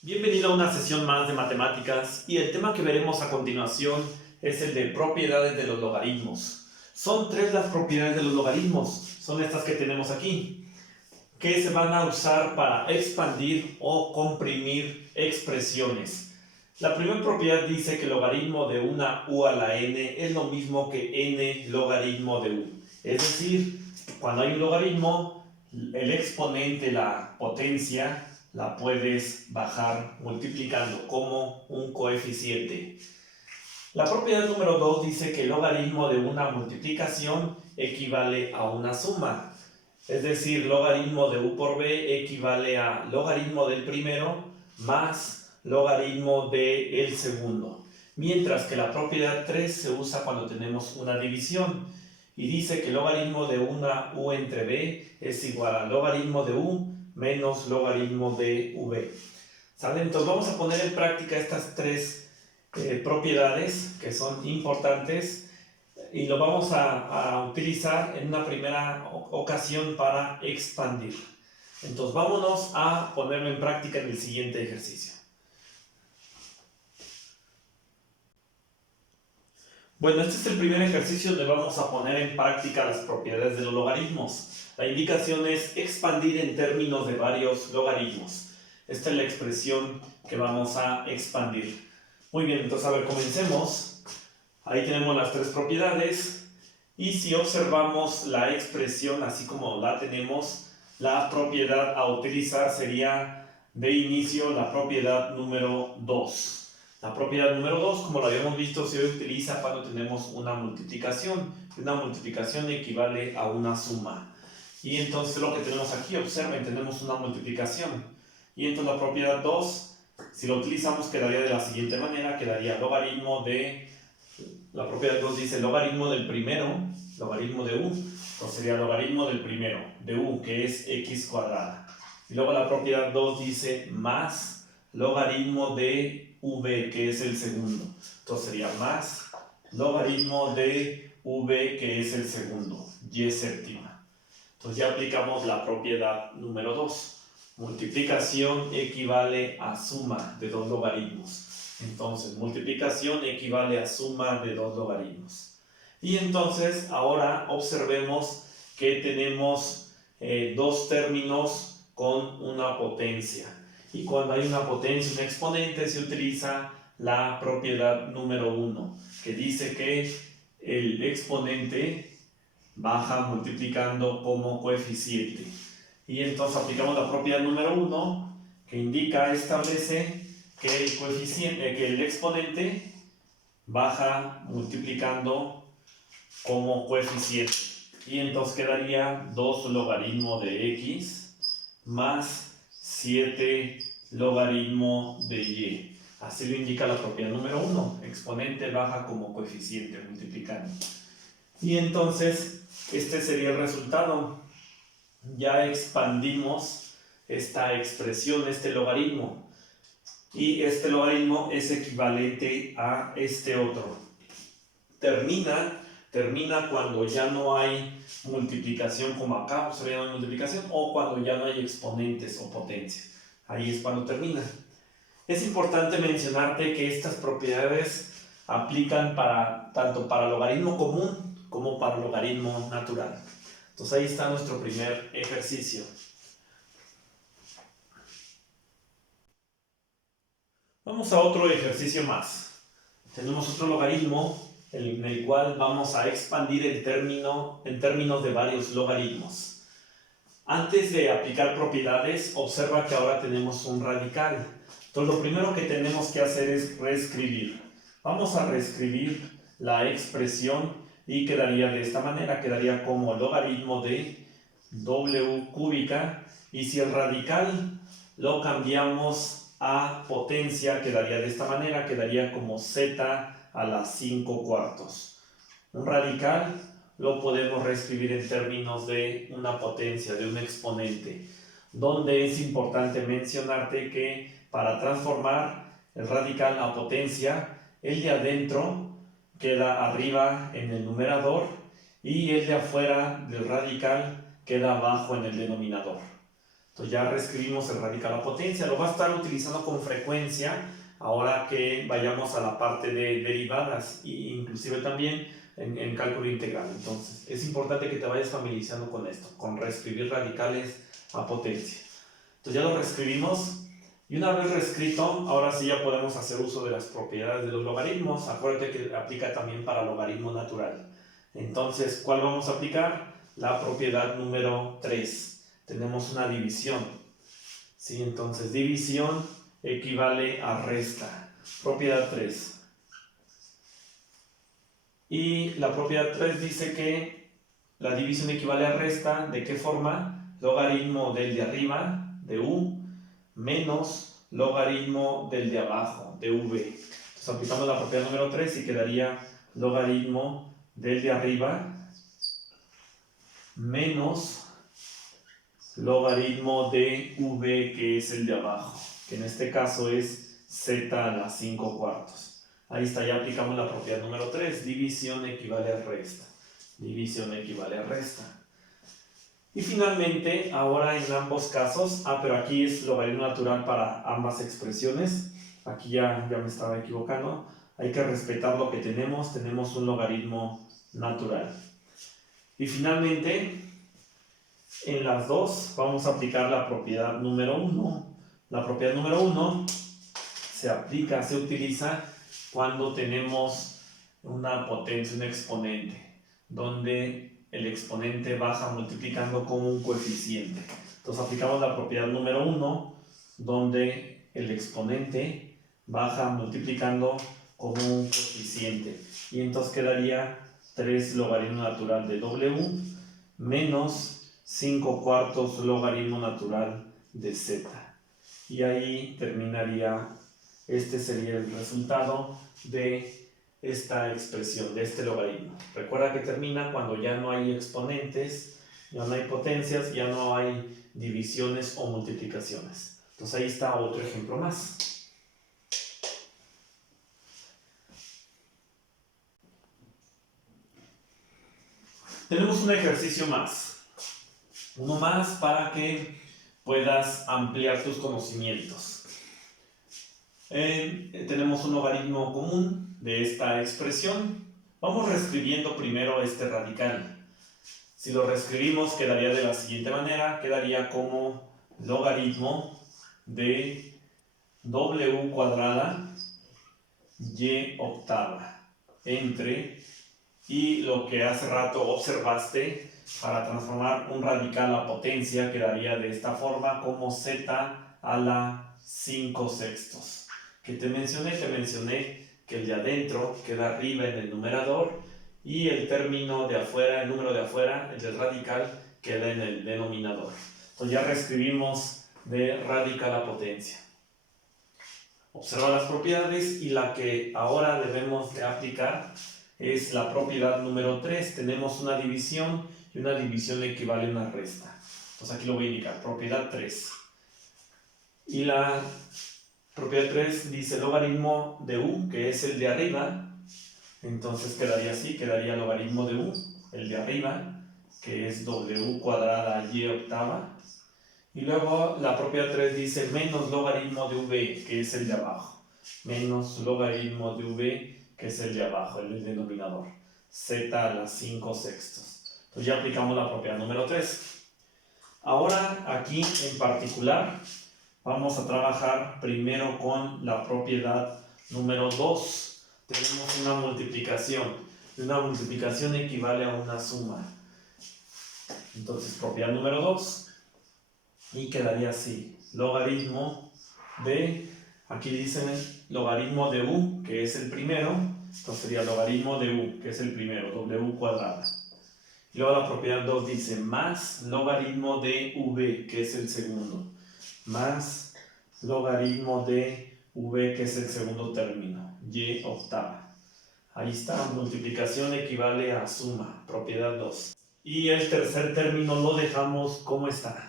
Bienvenido a una sesión más de matemáticas y el tema que veremos a continuación es el de propiedades de los logaritmos. Son tres las propiedades de los logaritmos, son estas que tenemos aquí, que se van a usar para expandir o comprimir expresiones. La primera propiedad dice que el logaritmo de una u a la n es lo mismo que n logaritmo de u. Es decir, cuando hay un logaritmo, el exponente, la potencia, la puedes bajar multiplicando como un coeficiente. La propiedad número 2 dice que el logaritmo de una multiplicación equivale a una suma. Es decir, logaritmo de u por b equivale a logaritmo del primero más logaritmo del segundo. Mientras que la propiedad 3 se usa cuando tenemos una división y dice que el logaritmo de una u entre b es igual al logaritmo de u menos logaritmo de v. ¿Sale? Entonces vamos a poner en práctica estas tres propiedades que son importantes y lo vamos a utilizar en una primera ocasión para expandir. Entonces vámonos a ponerlo en práctica en el siguiente ejercicio. Bueno, este es el primer ejercicio donde vamos a poner en práctica las propiedades de los logaritmos. La indicación es expandir en términos de varios logaritmos. Esta es la expresión que vamos a expandir. Muy bien, entonces a ver, comencemos. Ahí tenemos las tres propiedades y si observamos la expresión así como la tenemos, la propiedad a utilizar sería de inicio la propiedad número 2. La propiedad número 2, como lo habíamos visto, se utiliza cuando tenemos una multiplicación. Una multiplicación equivale a una suma. Y entonces lo que tenemos aquí, observen, tenemos una multiplicación. Y entonces la propiedad 2, si lo utilizamos, quedaría de la siguiente manera, quedaría logaritmo de... La propiedad 2 dice logaritmo del primero, logaritmo de u, entonces sería logaritmo del primero, de u, que es x cuadrada. Y luego la propiedad 2 dice más logaritmo de v, que es el segundo. Entonces sería más logaritmo de v, que es el segundo, y séptima. Entonces ya aplicamos la propiedad número 2. Multiplicación equivale a suma de dos logaritmos. Entonces, multiplicación equivale a suma de dos logaritmos. Y entonces, ahora observemos que tenemos dos términos con una potencia. Y cuando hay una potencia, un exponente, se utiliza la propiedad número 1, que dice que el exponente baja multiplicando como coeficiente. Y entonces aplicamos la propiedad número 1, que establece que el coeficiente, que el exponente baja multiplicando como coeficiente. Y entonces quedaría 2 logaritmo de x más 7 logaritmo de y. Así lo indica la propiedad número 1. Exponente baja como coeficiente multiplicando. Y entonces este sería el resultado. Ya expandimos esta expresión, este logaritmo. Y este logaritmo es equivalente a este otro. Termina cuando ya no hay multiplicación como acá, ya no hay multiplicación, o cuando ya no hay exponentes o potencias. Ahí es cuando termina. Es importante mencionarte que estas propiedades aplican tanto para logaritmo común como para logaritmo natural. Entonces ahí está nuestro primer ejercicio. Vamos a otro ejercicio más. Tenemos otro logaritmo en el cual vamos a expandir en términos de varios logaritmos. Antes de aplicar propiedades, observa que ahora tenemos un radical. Entonces lo primero que tenemos que hacer es reescribir. Vamos a reescribir la expresión y quedaría de esta manera, quedaría como logaritmo de w cúbica, y si el radical lo cambiamos a potencia, quedaría de esta manera, quedaría como z a la 5 cuartos. Un radical lo podemos reescribir en términos de una potencia, de un exponente, donde es importante mencionarte que para transformar el radical a potencia, el de adentro queda arriba en el numerador y el de afuera del radical queda abajo en el denominador. Entonces ya reescribimos el radical a la potencia. Lo va a estar utilizando con frecuencia ahora que vayamos a la parte de derivadas e inclusive también en cálculo integral. Entonces es importante que te vayas familiarizando con esto, con reescribir radicales a potencia. Entonces ya lo reescribimos. Y una vez reescrito, ahora sí ya podemos hacer uso de las propiedades de los logaritmos. Acuérdate que aplica también para logaritmo natural. Entonces, ¿cuál vamos a aplicar? La propiedad número 3. Tenemos una división. ¿Sí? Entonces, división equivale a resta. Propiedad 3. Y la propiedad 3 dice que la división equivale a resta. ¿De qué forma? Logaritmo del de arriba, de u, menos logaritmo del de abajo, de v. Entonces aplicamos la propiedad número 3 y quedaría logaritmo del de arriba menos logaritmo de v, que es el de abajo, que en este caso es z a la 5 cuartos. Ahí está, ya aplicamos la propiedad número 3, división equivale a resta. División equivale a resta. Y finalmente, ahora en ambos casos, pero aquí es logaritmo natural para ambas expresiones. Aquí ya me estaba equivocando. Hay que respetar lo que tenemos. Tenemos un logaritmo natural. Y finalmente, en las dos vamos a aplicar la propiedad número 1. La propiedad número 1 se utiliza cuando tenemos una potencia, un exponente, donde el exponente baja multiplicando con un coeficiente. Entonces aplicamos la propiedad número 1, donde el exponente baja multiplicando con un coeficiente. Y entonces quedaría 3 logaritmo natural de w menos 5 cuartos logaritmo natural de z. Y ahí terminaría, este sería el resultado de esta expresión, de este logaritmo. Recuerda que termina cuando ya no hay exponentes, ya no hay potencias, ya no hay divisiones o multiplicaciones. Entonces ahí está otro ejemplo más. Tenemos un ejercicio más. Uno más para que puedas ampliar tus conocimientos. Tenemos un logaritmo común de esta expresión. Vamos reescribiendo primero este radical. Si lo reescribimos quedaría de la siguiente manera. Quedaría como logaritmo de w cuadrada y octava entre, y lo que hace rato observaste, para transformar un radical a potencia quedaría de esta forma, como z a la 5 sextos. Que te mencioné que el de adentro queda arriba en el numerador y el término de afuera, el número de afuera, el del radical, queda en el denominador. Entonces ya reescribimos de radical a potencia. Observa las propiedades y la que ahora debemos de aplicar es la propiedad número 3. Tenemos una división y una división equivale a una resta. Entonces aquí lo voy a indicar, propiedad 3. Y la propiedad 3 dice logaritmo de u, que es el de arriba. Entonces quedaría así, quedaría logaritmo de u, el de arriba, que es w cuadrada y octava. Y luego la propiedad 3 dice menos logaritmo de v, que es el de abajo. Menos logaritmo de v, que es el de abajo, el denominador. Z a la 5 sextos. Entonces ya aplicamos la propiedad número 3. Ahora aquí en particular vamos a trabajar primero con la propiedad número 2. Tenemos una multiplicación. Y una multiplicación equivale a una suma. Entonces propiedad número 2. Y quedaría así, logaritmo de, aquí dicen logaritmo de u, que es el primero, entonces sería logaritmo de u, que es el primero, w cuadrada. Y luego la propiedad 2 dice más logaritmo de v, que es el segundo, más logaritmo de v, que es el segundo término, y octava. Ahí está, multiplicación equivale a suma, propiedad 2. Y el tercer término lo dejamos como está.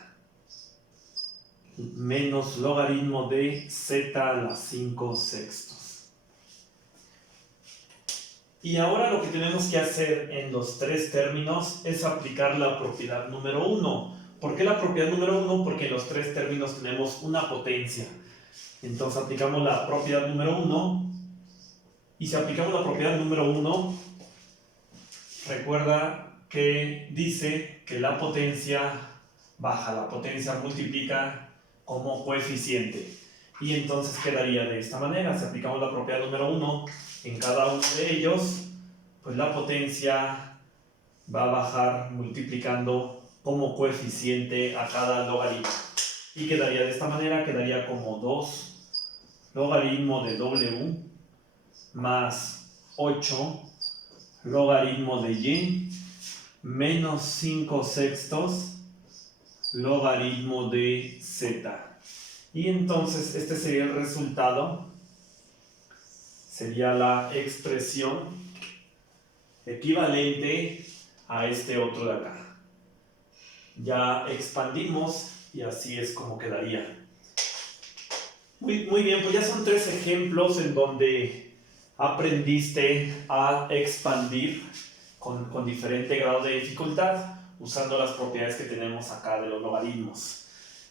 Menos logaritmo de z a la 5 sextos. Y ahora lo que tenemos que hacer en los tres términos es aplicar la propiedad número 1. ¿Por qué la propiedad número 1? Porque en los tres términos tenemos una potencia. Entonces aplicamos la propiedad número 1. Y si aplicamos la propiedad número 1, recuerda que dice que la potencia baja, la potencia multiplica como coeficiente. Y entonces quedaría de esta manera. Si aplicamos la propiedad número 1 en cada uno de ellos, pues la potencia va a bajar multiplicando como coeficiente a cada logaritmo. Y quedaría de esta manera, quedaría como 2 logaritmo de W más 8 logaritmo de Y menos 5 sextos logaritmo de Z. Y entonces este sería el resultado, sería la expresión equivalente a este otro de acá. Ya expandimos y así es como quedaría. Muy bien, pues ya son 3 ejemplos en donde aprendiste a expandir con diferente grado de dificultad usando las propiedades que tenemos acá de los logaritmos.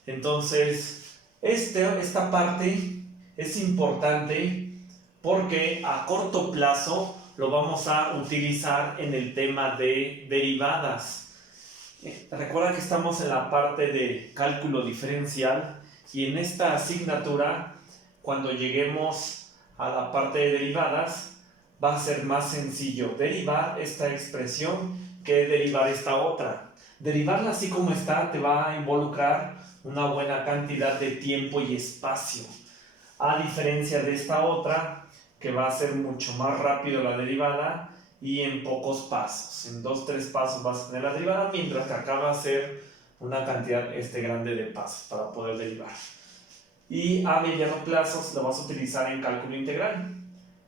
Entonces, esta parte es importante porque a corto plazo lo vamos a utilizar en el tema de derivadas. Recuerda que estamos en la parte de cálculo diferencial y en esta asignatura, cuando lleguemos a la parte de derivadas, va a ser más sencillo derivar esta expresión que derivar esta otra. Derivarla así como está te va a involucrar una buena cantidad de tiempo y espacio, a diferencia de esta otra que va a ser mucho más rápido la derivada y en pocos pasos. En 2-3 pasos vas a tener la derivada, mientras que acá va a ser una cantidad grande de pasos para poder derivar. Y a mediano plazo lo vas a utilizar en cálculo integral,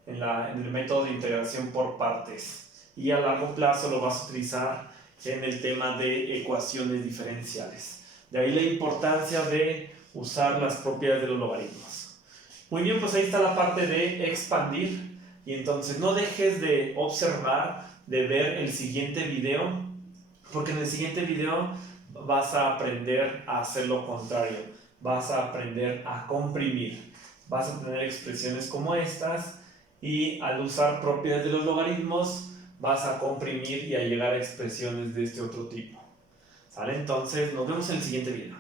en el método de integración por partes. Y a largo plazo lo vas a utilizar en el tema de ecuaciones diferenciales. De ahí la importancia de usar las propiedades de los logaritmos. Muy bien, pues ahí está la parte de expandir. Y entonces no dejes de observar, de ver el siguiente video, porque en el siguiente video vas a aprender a hacer lo contrario. Vas a aprender a comprimir. Vas a tener expresiones como estas y al usar propiedades de los logaritmos vas a comprimir y a llegar a expresiones de este otro tipo. ¿Sale? Entonces nos vemos en el siguiente video.